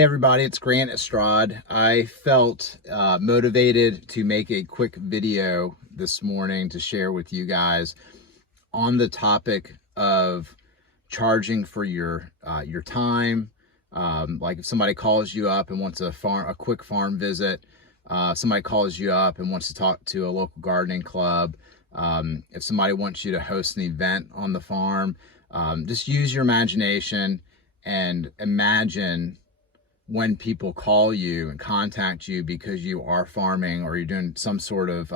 Hey everybody, it's Grant Estrad. I felt motivated to make a quick video this morning to share with you guys on the topic of charging for your time. Like if somebody calls you up and wants a quick farm visit, somebody calls you up and wants to talk to a local gardening club, if somebody wants you to host an event on the farm, just use your imagination and imagine when people call you and contact you because you are farming or you're doing some sort of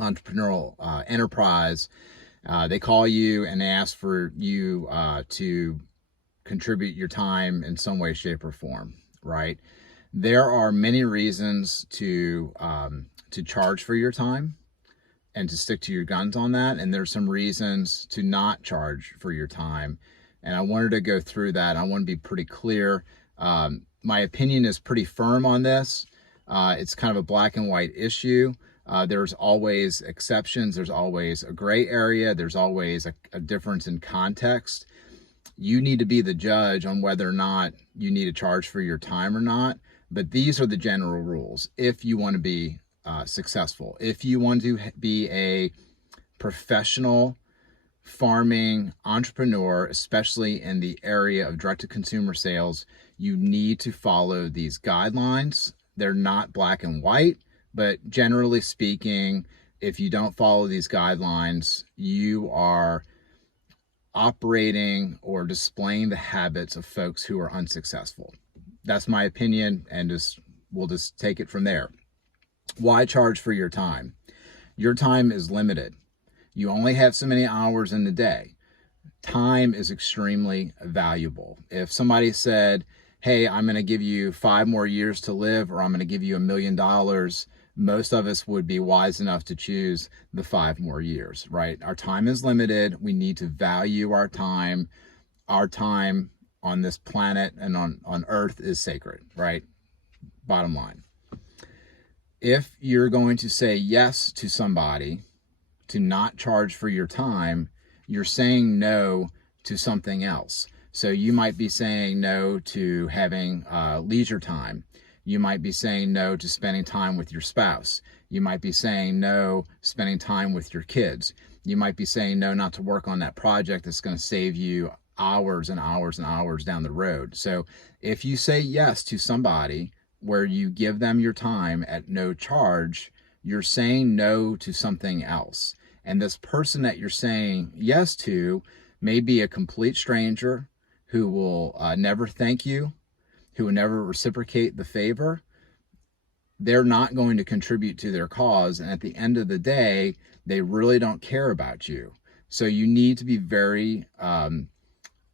entrepreneurial enterprise. They call you and they ask for you to contribute your time in some way, shape, or form, right? There are many reasons to charge for your time and to stick to your guns on that. And there's some reasons to not charge for your time. And I wanted to go through that. I want to be pretty clear. My opinion is pretty firm on this. It's kind of a black and white issue. There's always exceptions. There's always a gray area. There's always a difference in context. You need to be the judge on whether or not you need to charge for your time or not. But these are the general rules if you want to be successful. If you want to be a professional farming entrepreneur, especially in the area of direct-to-consumer sales, you need to follow these guidelines. They're not black and white, but generally speaking, if you don't follow these guidelines, you are operating or displaying the habits of folks who are unsuccessful. That's my opinion, and we'll just take it from there. Why charge for your time? Your time is limited. You only have so many hours in the day. Time is extremely valuable. If somebody said, hey, I'm going to give you 5 more years to live, or I'm going to give you $1 million, most of us would be wise enough to choose the 5 more years, right? Our time is limited. We need to value our time. Our time on this planet and on earth is sacred, right? Bottom line. If you're going to say yes to somebody to not charge for your time, you're saying no to something else. So you might be saying no to having leisure time. You might be saying no to spending time with your spouse. You might be saying no spending time with your kids. You might be saying no not to work on that project that's going to save you hours and hours and hours down the road. So if you say yes to somebody where you give them your time at no charge, you're saying no to something else. And this person that you're saying yes to may be a complete stranger who will never thank you, who will never reciprocate the favor. They're not going to contribute to their cause. And at the end of the day, they really don't care about you. So you need to be very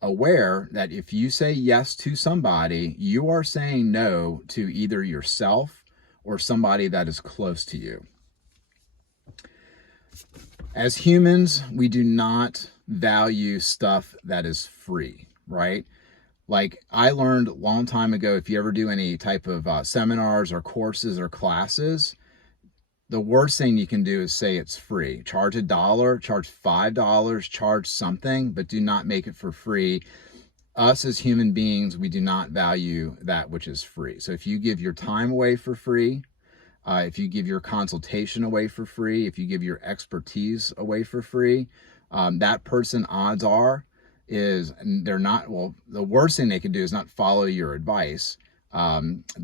aware that if you say yes to somebody, you are saying no to either yourself or somebody that is close to you. As humans, we do not value stuff that is free, right? Like I learned a long time ago, if you ever do any type of seminars or courses or classes, the worst thing you can do is say it's free. Charge $1, charge $5, charge something, but do not make it for free. Us as human beings, we do not value that which is free. So if you give your time away for free, if you give your consultation away for free, if you give your expertise away for free, that person, odds are, they're not, well, the worst thing they can do is not follow your advice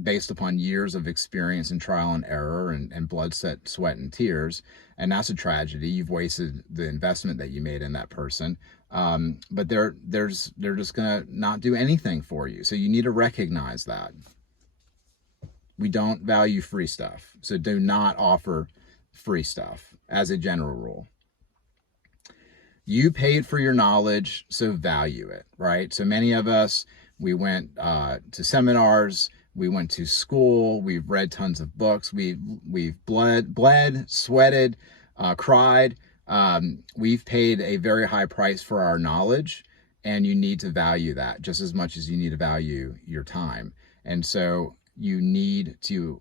based upon years of experience and trial and error and blood, sweat, and tears. And that's a tragedy. You've wasted the investment that you made in that person. But they're just going to not do anything for you. So you need to recognize that. We don't value free stuff. So do not offer free stuff as a general rule. You paid for your knowledge, so value it, right? So many of us, we went to seminars, we went to school, we've read tons of books, we've bled, sweated, cried. We've paid a very high price for our knowledge, and you need to value that just as much as you need to value your time. And so you need to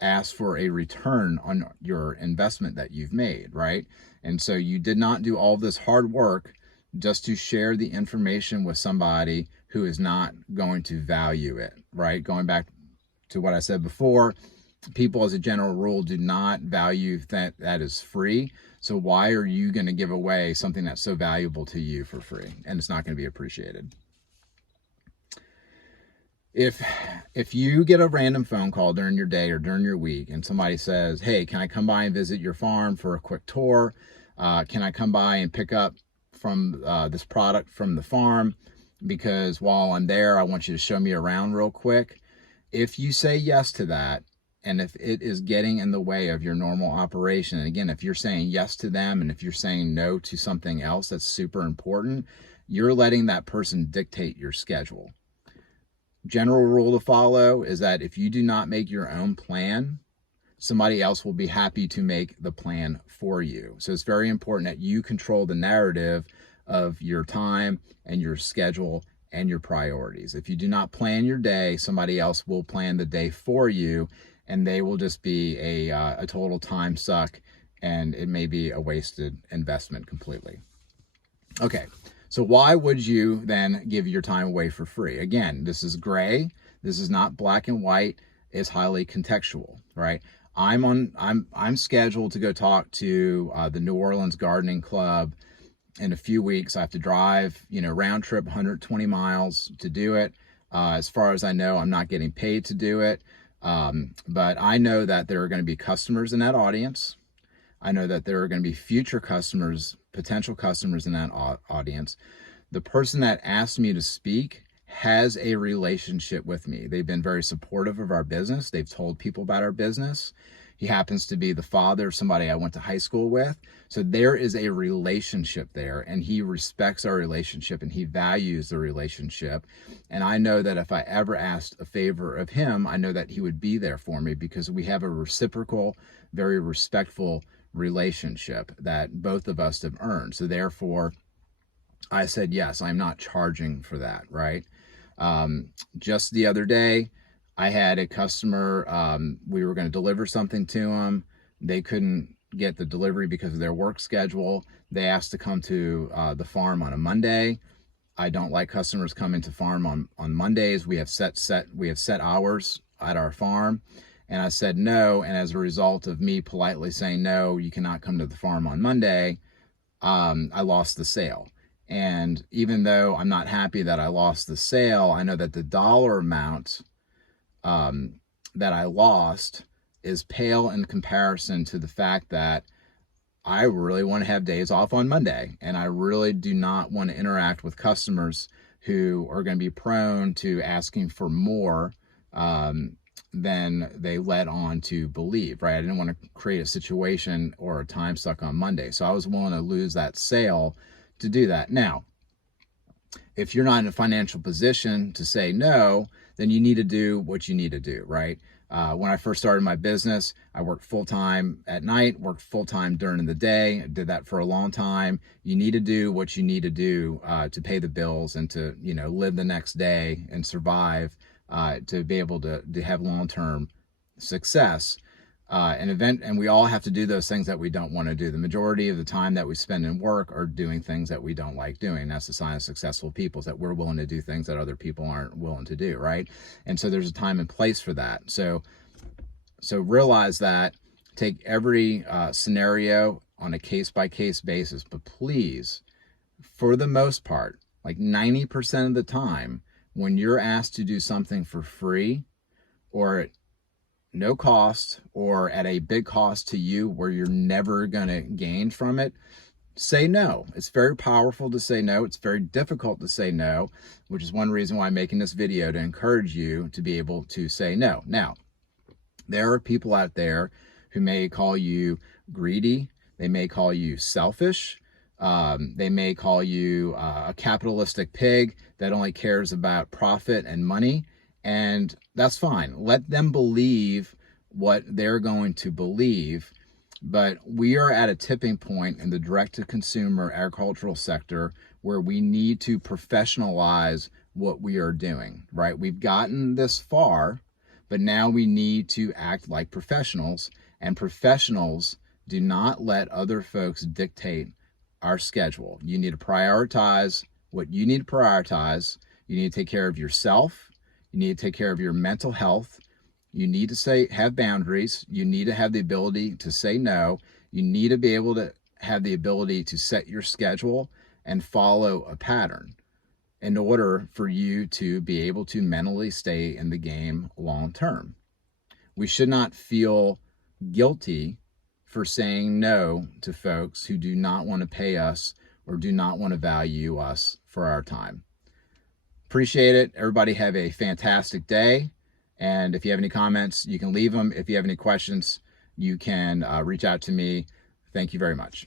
ask for a return on your investment that you've made, right? And so you did not do all this hard work just to share the information with somebody who is not going to value it, right? Going back to what I said before, people as a general rule do not value that is free. So why are you going to give away something that's so valuable to you for free and it's not going to be appreciated? If you get a random phone call during your day or during your week and somebody says, hey, can I come by and visit your farm for a quick tour? Can I come by and pick up from this product from the farm? Because while I'm there, I want you to show me around real quick. If you say yes to that, and if it is getting in the way of your normal operation, and again, if you're saying yes to them and if you're saying no to something else that's super important, you're letting that person dictate your schedule. General rule to follow is that if you do not make your own plan, somebody else will be happy to make the plan for you. So it's very important that you control the narrative of your time and your schedule and your priorities. If you do not plan your day, somebody else will plan the day for you, and they will just be a total time suck, and it may be a wasted investment completely. Okay, so why would you then give your time away for free? Again, this is gray. This is not black and white. It's highly contextual, right? I'm scheduled to go talk to the New Orleans Gardening Club in a few weeks. I have to drive, round trip 120 miles to do it. As far as I know, I'm not getting paid to do it. But I know that there are going to be customers in that audience. I know that there are going to be future customers, potential customers in that audience. The person that asked me to speak has a relationship with me. They've been very supportive of our business. They've told people about our business. He happens to be the father of somebody I went to high school with. So there is a relationship there, and he respects our relationship and he values the relationship. And I know that if I ever asked a favor of him, I know that he would be there for me because we have a reciprocal, very respectful relationship that both of us have earned. So therefore, I said, yes, I'm not charging for that, right? Just the other day, I had a customer, we were going to deliver something to them. They couldn't get the delivery because of their work schedule. They asked to come to the farm on a Monday. I don't like customers coming to farm on Mondays. We have set hours at our farm. And I said no. And as a result of me politely saying, no, you cannot come to the farm on Monday, I lost the sale. And even though I'm not happy that I lost the sale, I know that the dollar amount that I lost is pale in comparison to the fact that I really want to have days off on Monday. And I really do not want to interact with customers who are going to be prone to asking for more than they led on to believe, right? I didn't want to create a situation or a time suck on Monday. So I was willing to lose that sale to do that. Now, if you're not in a financial position to say no, then you need to do what you need to do, right? When I first started my business, I worked full-time at night, worked full-time during the day. I did that for a long time. You need to do what you need to do to pay the bills and to, live the next day and survive, to be able to have long-term success. And we all have to do those things that we don't want to do. The majority of the time that we spend in work are doing things that we don't like doing. That's the sign of successful people, is that we're willing to do things that other people aren't willing to do, right? And so there's a time and place for that. So realize that. Take every scenario on a case-by-case basis, but please, for the most part, like 90% of the time, when you're asked to do something for free or no cost or at a big cost to you where you're never going to gain from it, say no. It's very powerful to say no. It's very difficult to say no, which is one reason why I'm making this video, to encourage you to be able to say no. Now, there are people out there who may call you greedy. They may call you selfish. They may call you a capitalistic pig that only cares about profit and money. And that's fine. Let them believe what they're going to believe. But we are at a tipping point in the direct-to-consumer agricultural sector where we need to professionalize what we are doing, right? We've gotten this far, but now we need to act like professionals. And professionals do not let other folks dictate our schedule. You need to prioritize what you need to prioritize. You need to take care of yourself. You need to take care of your mental health. You need to have boundaries. You need to have the ability to say no. You need to be able to have the ability to set your schedule and follow a pattern in order for you to be able to mentally stay in the game long term. We should not feel guilty for saying no to folks who do not want to pay us or do not want to value us for our time. Appreciate it. Everybody have a fantastic day. And if you have any comments, you can leave them. If you have any questions, you can reach out to me. Thank you very much.